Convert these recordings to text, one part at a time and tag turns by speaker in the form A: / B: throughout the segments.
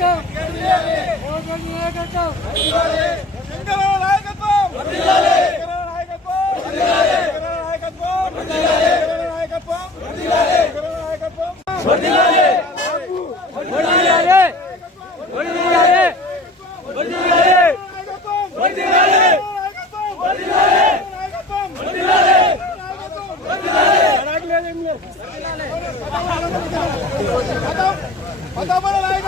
A: నాయకత్వం రేవంత్ నాయకత్వం
B: పదమూడు నాయకత్వం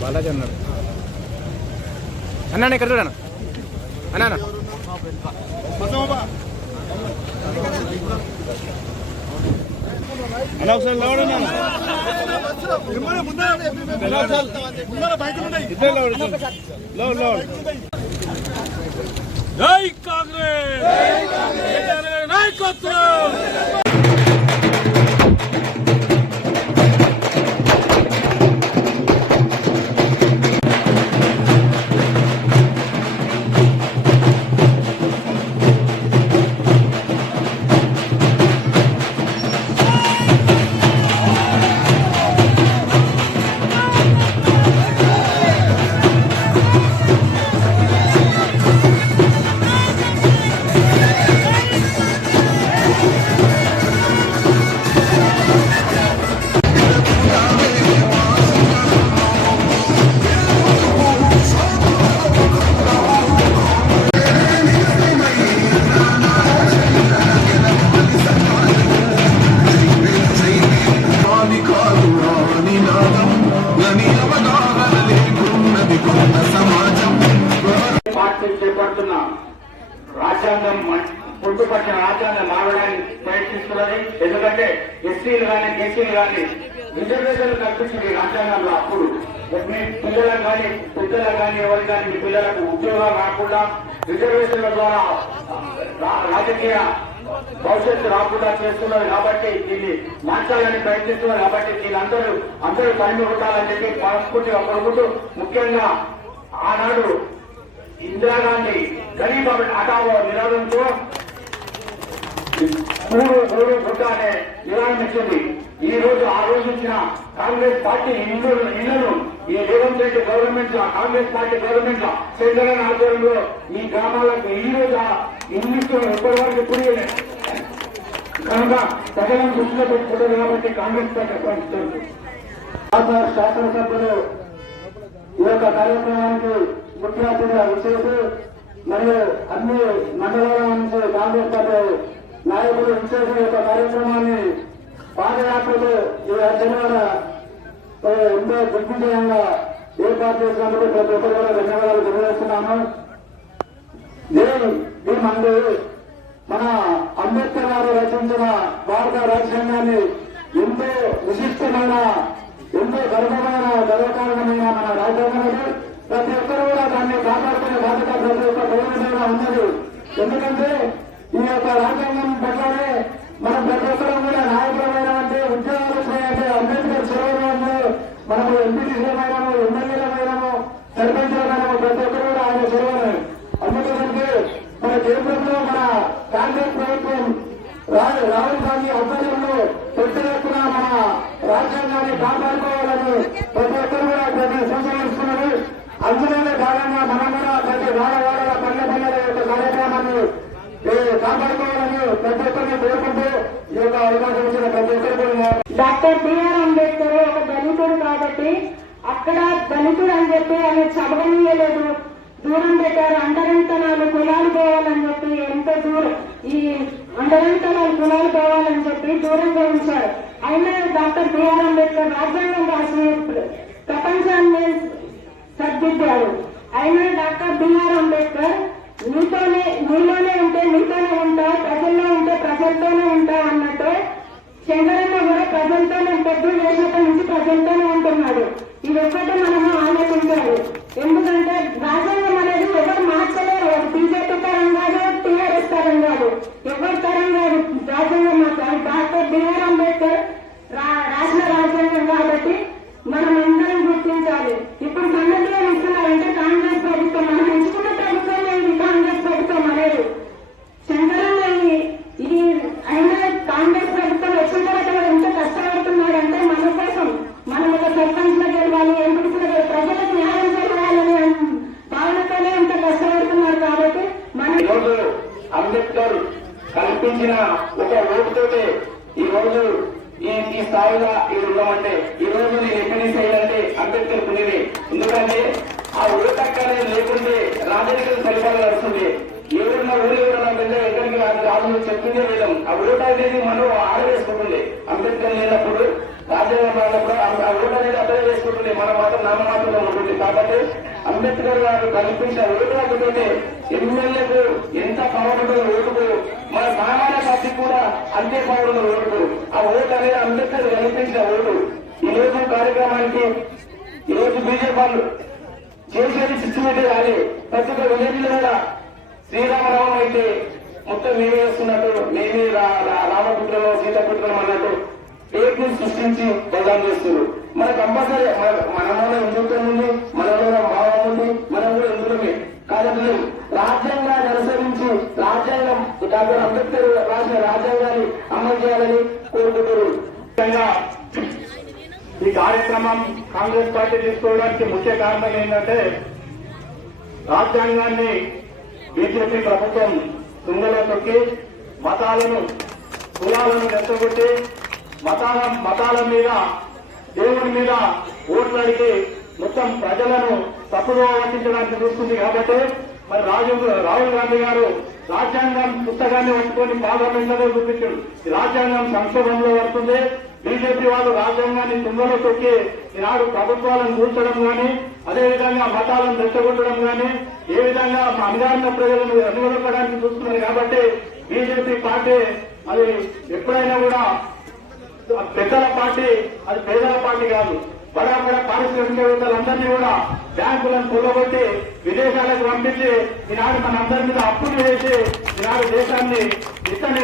C: బాలాజీ అన్నాడు. అన్నా ఇక్కడ చూడను అన్నా. అన్న.
B: బసవబ్బా. అలా ఒకసారి లేవడండి అన్న.
D: రాజ్యాంగం పొందుపరిచిన రాజ్యాంగం మారడానికి ప్రయత్నిస్తున్నది. ఎందుకంటే ఎస్సీలు కానీ బీసీలు కానీ రిజర్వేషన్లు కల్పించింది రాజ్యాంగంలో అప్పుడు మీ పిల్లలకు కానీ పెద్దలకు కానీ ఎవరు కానీ మీ పిల్లలకు ఉద్యోగాలు రాకుండా రిజర్వేషన్ల ద్వారా రా- రాజకీయ భవిష్యత్తు రాకుండా చేస్తున్నారు కాబట్టి దీన్ని మార్చాలని ప్రయత్నిస్తున్నారు కాబట్టి దీని అందరూ అందరూ పని కొట్టాలని చెప్పి మనస్ఫూర్తిగా కోరుకుంటూ ముఖ్యంగా ఆనాడు ఇందిరాగాంధీ గరీబ్ అటావో నినాదంతో మూడు మూడు గుడ్డ అనే నినాదం ఇచ్చింది ఈ రోజు ఆ రోజు ఇచ్చిన కాంగ్రెస్ పార్టీ ఇల్లు ఇళ్ళను ఈ రేవంత్ రెడ్డి గవర్నమెంట్లో కాంగ్రెస్ పార్టీ గవర్నమెంట్లో చంద్రబాబు ఆధ్వర్యంలో ఈ గ్రామాలకు ఈ రోజు ఆ ఇల్లు ఇస్తున్న ఇప్పటి వరకు ఇప్పుడు కనుక ప్రజలను దృష్టిలో పెట్టుకోవడం కాబట్టి కాంగ్రెస్ పార్టీ శాసనసభ్యులు ఈ యొక్క కార్యక్రమానికి ముఖ్య అతిథిగా విచ్చేసి మరియు అన్ని మండలాల నుంచి కాంగ్రెస్ పార్టీ నాయకులు విచ్చేసి యొక్క కార్యక్రమాన్ని పాదయాత్రలు ఈ అర్జున ఎంతో దిగ్విజయంగా ఏర్పాటు చేసినందుకు ప్రతి ఒక్కరు కూడా ధన్యవాదాలు తెలియజేస్తున్నాను. దీని దీని మన అంబేద్కర్ గారు రచించిన భారత రాజ్యాంగాన్ని ఎంతో విశిష్టమైన ఎంతో గర్వమైన గర్వకారణమైన మన రాజ్యాంగంలో ప్రతి ఒక్కరు కూడా దాన్ని కాపాడుకునే బాధ్యత ప్రతి ఒక్క పౌరుడిగా ఉన్నది. ఎందుకంటే ఈ యొక్క రాజ్యాంగం పట్లనే మనం ప్రతి ఒక్కరు కూడా నాయకులమైన ఉద్యోగాలు వచ్చినాయంటే అంబేద్కర్ సేవలు మనము ఎంపీటీసీలమైనము ఎమ్మెల్యేలమైనము సర్పంచులమైనము ప్రతి ఒక్కరు కూడా ఆయన సేవలు అందుకే మన కేంద్రంలో మన కాంగ్రెస్ ప్రభుత్వం రా- రాహుల్ గాంధీ ఆధ్వర్యంలో పెద్ద ఎత్తున మన రాజ్యాంగాన్ని కాపాడుకోవాలని ప్రతి ఒక్కరు కూడా ప్రతి సూచనలు ఇస్తున్నారు అందులోనే భాగంగా మనం కూడా ప్రతి వాడ వాడల పల్లె పల్లెల యొక్క కార్యక్రమాన్ని ఏ, కాపాడుకోవాలని ప్రతి ఒక్కరిని కోరుకుంటూ ఈ యొక్క అవకాశం ఇచ్చిన ప్రతి ఒక్కరు కూడా
E: డాక్టర్ బిఆర్ అంబేద్కర్ ఒక దళితుడు కాబట్టి అక్కడ దళితుడు అని చెప్పి ఆయన చదవనీయలేదు. దూరం పెట్టారు. అండరంతనాలు కులాలు పోవాలని చెప్పి ఎంత దూరం ఈ అండరంతనాలు కులాలు పోవాలని చెప్పి దూరంగా ఉంచారు అయినా డాక్టర్ బిఆర్ అంబేద్కర్ రాజ్యాంగం రాసి ప్రపంచాన్ని సర్దిద్దారు. అయినా డాక్టర్ బిఆర్ అంబేద్కర్ నీతోనే నీలోనే ఉంటే నీతోనే ఉంటా ప్రజల్లో ఉంటే ప్రజలతోనే ఉంటా అన్నట్టు చంద్రన్న కూడా ప్రజలతోనే పెద్ద వేసినప్పటి నుంచి ప్రజలతోనే ఉంటున్నాడు. ఇది ఒక్కటే మనము ఆలోచించాలి. ఎందుకంటే రాజ్యాంగం అనేది ఎవరు మార్చలేరు. అది బీజేపీ తరం కాదు టీఆర్ఎస్ తరం కాదు. ఎవరి తరం కాదు రాజ్యాంగం మార్చాలి డాక్టర్ బిఆర్ అంబేద్కర్ రాసిన రాజ్యాంగం కాబట్టి మనం అందరం గుర్తించాలి. ఇప్పుడు సన్నతిగా ఇస్తున్నారంటే కాంగ్రెస్ ప్రభుత్వం మనం ఎంచుకున్న ప్రభుత్వం ఇది కాంగ్రెస్ ప్రభుత్వం అనేది శంకరన్న ఈ- ఈ అయినా కాంగ్రెస్ ప్రభుత్వం వచ్చిన తర్వాత వాడు ఎంత కష్టపడుతున్నాడంటే మన కోసం మనం ఒక సర్పంచ్లో గెలవాలి ఎంపీసీలో గెలవాలి ప్రజలకు న్యాయం చేయాలనే భావనతోనే ఎంత కష్టపడుతున్నారు కాబట్టి మనం
F: ఈరోజు అంబేద్కర్ కల్పించిన ఒక ఓటుతోటే ఈ రోజు ఈ ఈ స్థాయిలో ఇది ఉన్నామంటే ఈ రోజు నేను ఎమ్మెల్యే అయ్యానంటే అంబేద్కర్ పుణ్యమే ఎందుకంటే ఆ ఓటు అనేది లేకుంటే రాజకీయ ఫలితాలు నడుస్తుంది ఎవరున్న ఊరు ఎవరన్నా పెద్ద ఎక్కడికి రాదు రాజు చెప్తుందే వేదం. ఆ ఓటు అనేది మనం ఆడవేసుకుంటుంది అంబేద్కర్ లేనప్పుడు రాజ్యాంగం ఆ- ఓటు అనేది అప్లై చేసుకుంటుంది. మన మాత్రం నామమాత్రంగా ఉంటుంది. కాబట్టి అంబేద్కర్ గారు కల్పించిన ఓటు హక్కుతోనే ఎమ్మెల్యేకు ఎంత పవర్ ఉందో ఓటుకు మన సామాన్య పార్టీ కూడా అంతే పవర్ ఉందో ఓటుకు. ఆ ఓటు అనేది అంబేద్కర్ కల్పించిన ఓటు. ఈ రోజు కార్యక్రమానికి ఈ రోజు బీజేపీ వాళ్ళు చేసేది సిస్టమేటే కానీ ప్రతి ఒక్క విలేజ్లో కూడా శ్రీరామరామం అయితే మొత్తం మేమే చేస్తున్నట్టు మేమే రా- రా- సీతాపుత్రం అన్నట్టు పేరుని సృష్టించి బదనాం చేస్తారు మన కంపల్సరీ మనలో హిందుత్వం ఉంది మనలో భావం ఉంది మనం కూడా హిందువులమే కాబట్టి రాజ్యాంగాన్ని అనుసరించి రాజ్యాంగం డాక్టర్ అంబేద్కర్ రాసిన రాజ్యాంగాన్ని అమలు చేయాలని కోరుకుంటారు
G: ముఖ్యంగా ఈ కార్యక్రమం కాంగ్రెస్ పార్టీ తీసుకోవడానికి ముఖ్య కారణం ఏంటంటే రాజ్యాంగాన్ని బీజేపీ ప్రభుత్వం తుంగలో తొక్కి మతాలను కులాలను రెచ్చగొట్టి మతాల మతాల మీద దేవుడి మీద ఓట్లు అడిగి మొత్తం ప్రజలను తప్పుదో వర్తించడానికి చూస్తుంది కాబట్టి మరి రాజు రాహుల్ గాంధీ గారు రాజ్యాంగం పుస్తకాన్ని పట్టుకొని పార్లమెంట్లో చూపించాడు ఈ రాజ్యాంగం సంక్షోభంలో పడుతుంది. బీజేపీ వాళ్ళు రాజ్యాంగాన్ని తుంగలో తొక్కి ఈనాడు ప్రభుత్వాలను కూల్చడం కానీ అదేవిధంగా మతాలను రెచ్చగొట్టడం కానీ ఏ విధంగా అణగారిన ప్రజలను అనుగొనపడానికి చూస్తున్నారు కాబట్టి బీజేపీ పార్టీ అది ఎప్పుడైనా కూడా పెద్దల పార్టీ అది పేదల పార్టీ కాదు. బడా బడా పారిశ్రామికవేత్తలందరినీ కూడా బ్యాంకులను కొల్లగొట్టి విదేశాలకు పంపించి ఈనాడు మన అందరి మీద అప్పులు వేసి ఈనాడు దేశాన్ని ఇతని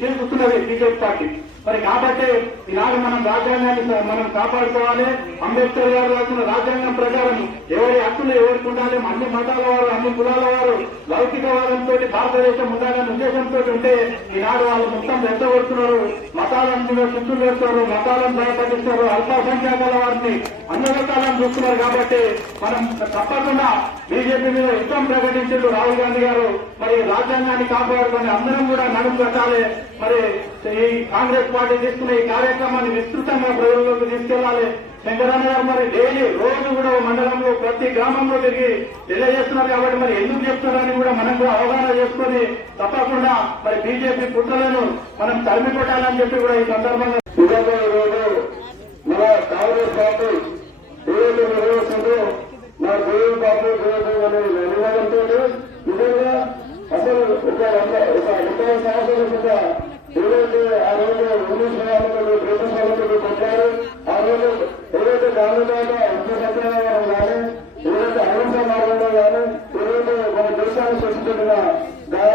G: చేస్తున్నది బీజేపీ పార్టీ. మరి కాబట్టి ఇలాగ మనం రాజ్యాంగాన్ని మనం కాపాడుకోవాలి. అంబేద్కర్ గారు రాసిన రాజ్యాంగం ప్రకారం ఎవరి హక్కులు ఎవరికి ఉండాలి? అన్ని మతాల వారు అన్ని కులాల వారు లౌకికవాదంతో భారతదేశం ఉండాలనే ఉద్దేశంతో ఉంటే ఈనాడు వాళ్ళు మొత్తం రెచ్చగొడుతున్నారు. మతాలను చుట్టూ వేస్తున్నారు మతాలను భయపడిస్తున్నారు అల్పసంఖ్యాకాల వారిని అన్ని రకాలను చూస్తున్నారు కాబట్టి మనం తప్పకుండా బీజేపీ మీద యుద్ధం ప్రకటించారు రాహుల్ గాంధీ గారు. మరి రాజ్యాంగాన్ని కాపాడుకొని అందరం కూడా నడుము కట్టాలి. మరి ఈ కాంగ్రెస్ పార్టీ తీసుకున్న ఈ కార్యక్రమాన్ని విస్తృతంగా ప్రజల్లోకి తీసుకెళ్ళాలి. శంకరన్న గారు మరి డైలీ రోజు కూడా మండలంలో ప్రతి గ్రామంలో తిరిగి తెలియజేస్తున్నారు కాబట్టి మరి ఎందుకు చెప్తున్నారని కూడా మనం కూడా అవగాహన చేసుకుని తప్పకుండా మరి బీజేపీ పుట్టలను మనం తరిమి కొట్టాలని చెప్పి కూడా ఈ సందర్భంగా
F: నిజంగా ఈరోజు మన కాంగ్రెస్ పార్టీ ఏదైతే నిర్వహిస్తుందో మన దేవుడు పార్టీ నిజంగా అసలు ఒక వంద ఒక ముప్పై సంవత్సరాల కింద ఏదైతే ఆ రోజు ఇంగ్లీష్ వాళ్ళతో బ్రిటిష్ వాళ్ళతో కొట్టారు ఆ రోజు ఏదైతే గాంధీ తాత ఉప్పు సత్యాగ్రహం కానీ ఏదైతే అహింస మార్గంలో కానీ ఏదైతే మన దేశాన్ని సృష్టించిన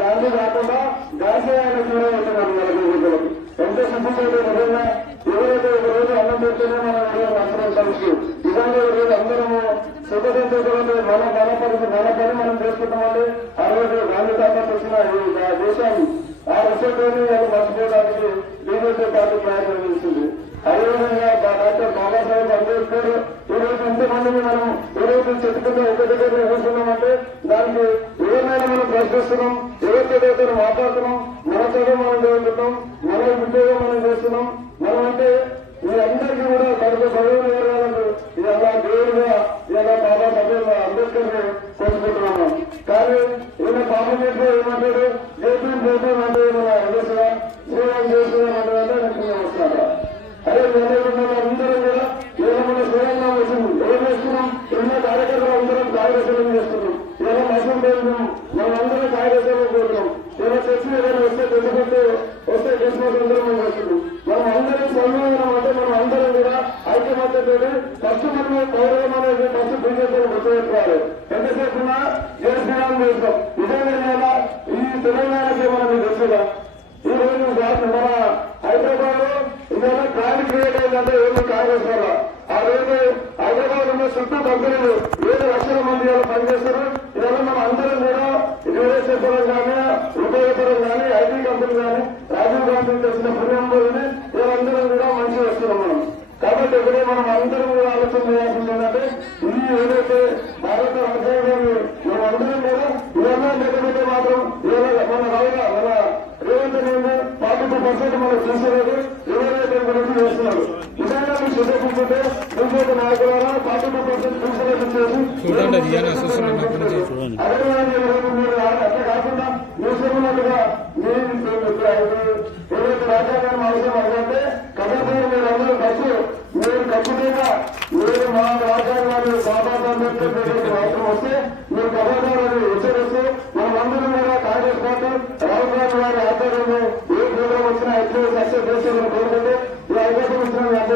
F: గాంధీ కాకుండా గాంధీ కూడా వచ్చినారు మన జీవితంలో ఎంత సిద్ధించే నిజంగా ఎవరైతే ఒక రోజు అన్నం పెడితేనే మనం ఎవరైనా అర్థం కలిసి నిజంగా ఈ రోజు అందరము సుఖసంతోషాలతో మన మన పరిస్థితి మన పని మనం చేసుకుంటామండి ఆ రోజు గాంధీ తాత వచ్చిన ఈ దేశాన్ని ఆ విషయంలోనే వాళ్ళు మర్చిపోవడానికి బీజేపీ పార్టీ ప్రయత్నం చేసింది. అదేవిధంగా డాక్టర్ బాబాసాహెబ్ అంబేద్కర్ ఈ రోజు ఇంతమందిని మనం ఈ రోజు చెట్టుకుంటే ఒక దగ్గర కూర్చున్నామంటే దానికి ఏమైనా మనం ప్రశ్నిస్తున్నాం? ఎవరితో దగ్గర మాట్లాడుతున్నాం? మన చదువు మనం చదువుతున్నాం మన ఉద్యోగం మనం చేస్తున్నాం? కార్యక్రమం చేస్తున్నాం ఇలా నష్టం పెరుగుతున్నాం మనం అందరం కార్యక్రమం కోరుతాం ఇలా చర్చిన కానీ వస్తే తెలుసుకుంటే వస్తే క్రిస్మస్ అందరం మనం చేస్తున్నాం మనం అందరం సంఘం అంటే మనం అందరం కూడా ఐక్యమత్యతో ఫస్ట్ మనం పౌరులం అనేది ఫస్ట్ బీజేపీని గుర్తుపెట్టుకోవాలి. ఎంతసేపు జయ చేస్తాం ఇదే విధంగా ఈ తెలంగాణకి మనం మీకు ఈ రోజు మన హైదరాబాద్లో ఇవాళ కాంగ్రెస్ క్రియేట్ అయిందంటే ఎవరు కాంగ్రెస్ వల్ల ఆ రోజు హైదరాబాద్ ఉన్న చుట్టూ కంపెనీలు ఏడు లక్షల మంది పనిచేస్తారు ఇవాళ మనం అందరం కూడా రియల్ ఎస్టేట్ కానీ ఉపయోగపరం కానీ ఐటీ కంపెనీ కానీ రాజీవ్ గాంధీ తెచ్చిన పుణ్యంలోనే వీళ్ళందరం కూడా మంచి వస్తున్నాం మనం కాబట్టి ఇప్పుడే మనం అందరం కూడా ఆలోచన చేయాల్సింది ఏంటంటే ఈ ఏదైతే భారత రాజ్యాంగాన్ని మనం అందరం కూడా ఇవాళ లేకపోతే మాత్రం ఇవాళ మన రావుగా మన Revanth Reddy forty two percent మనం చూసలేదు ఎవరైతే గురించి చేస్తున్నారు నిజంగా మీకు చూసుకుంటుంటే బీజేపీ నాయకులారా ఫార్టీ టూ పర్సెంట్ చూసలేదు చేసి
C: చూడండి అది ఇయ్యాలి, చూస్తున్నాను అక్కడి నుంచి చూడండి.
F: అదే విధంగా మీరు అట్లా కాకుండా చూసుకున్నట్టుగా మీరు ఏదైతే రాజ్యాంగాన్ని అవసరం అడిగితే కథపై మీరు అందరూ ఖర్చు మీరు ఖచ్చితంగా మీరు మా రాజ్యాంగాన్ని బాబా అంబేద్కర్ దగ్గరికి అవసరం వస్తే మీరు కథాదారులు హెచ్చరిస్తూ మనం అందరం కూడా కాంగ్రెస్ పార్టీ రాహుల్ గాంధీ వారి ఆధ్వర్యంలో ఏ ప్రోగ్రాం వచ్చినా ఎట్లు సక్సెస్ చేస్తామని కోరుకుంటూ ఈ అవకాశం ఇచ్చిన మీ అందరికీ ధన్యవాదాలు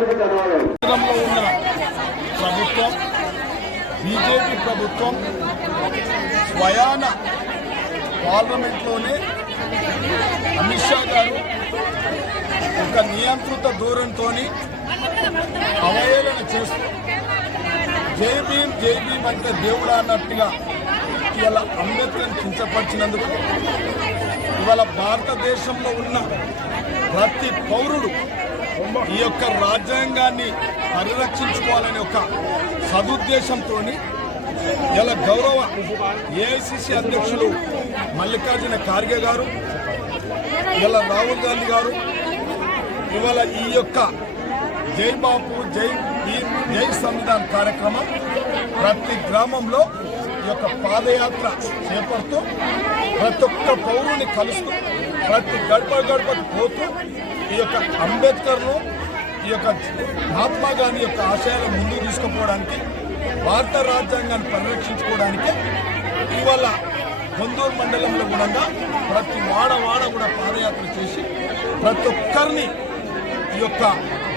B: కేంద్రంలో ఉన్న ప్రభుత్వం బీజేపీ ప్రభుత్వం స్వయాన పార్లమెంట్లోనే అమిత్ షా గారు ఒక నియంత్రిత దూరంతో అవహేళన చేస్తూ జై భీం జై భీం అంటే దేవుడా అన్నట్టుగా ఇలా అంబేద్కర్ కించపరిచినందుకు ఇవాళ భారతదేశంలో ఉన్న ప్రతి పౌరుడు ఈ యొక్క రాజ్యాంగాన్ని పరిరక్షించుకోవాలనే ఒక సదుద్దేశంతో ఇలా గౌరవ ఏఐసిసి అధ్యక్షులు మల్లికార్జున ఖార్గే గారు ఇలా రాహుల్ గాంధీ గారు ఇవాళ ఈ యొక్క జై బాపు జై జై సంవిధాన్ కార్యక్రమం ప్రతి గ్రామంలో ఈ యొక్క పాదయాత్ర చేపడుతూ ప్రతి ఒక్క పౌరుని కలుస్తూ ప్రతి గడప గడపకు పోతూ ఈ యొక్క అంబేద్కర్ను ఈ యొక్క మహాత్మా గాంధీ యొక్క ఆశయాలను ముందుకు తీసుకుపోవడానికి భారత రాజ్యాంగాన్ని పరిరక్షించుకోవడానికి ఇవాళ కొందూరు మండలంలో కూడా ప్రతి వాడ వాడ కూడా పాదయాత్ర చేసి ప్రతి ఒక్కరిని ఈ యొక్క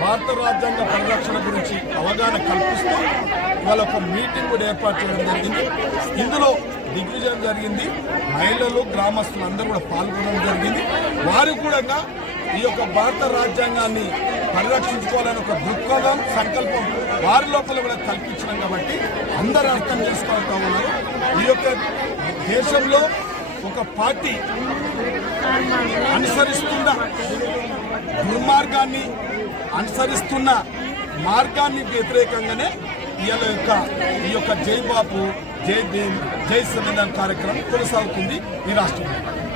B: భారత రాజ్యాంగ పరిరక్షణ గురించి అవగాహన కల్పిస్తూ ఇవాళ ఒక మీటింగ్ కూడా ఏర్పాటు చేయడం జరిగింది. ఇందులో దిగ్విజయం జరిగింది. మహిళలు గ్రామస్తులు అందరూ కూడా పాల్గొనడం జరిగింది. వారు కూడా ఈ యొక్క భారత రాజ్యాంగాన్ని పరిరక్షించుకోవాలని ఒక దృక్పథం సంకల్పం వారి లోపల కూడా కల్పించినాం కాబట్టి అందరూ అర్థం చేసుకుంటా ఉన్నారు. ఈ యొక్క దేశంలో ఒక పార్టీ అనుసరిస్తున్న దుర్మార్గాన్ని అనుసరిస్తున్న మార్గాన్ని వ్యతిరేకంగానే ఇవాళ యొక్క ఈ యొక్క జై బాపు జై భీమ్ జై సంవిధాన్ కార్యక్రమం కొనసాగుతుంది ఈ రాష్ట్రంలో.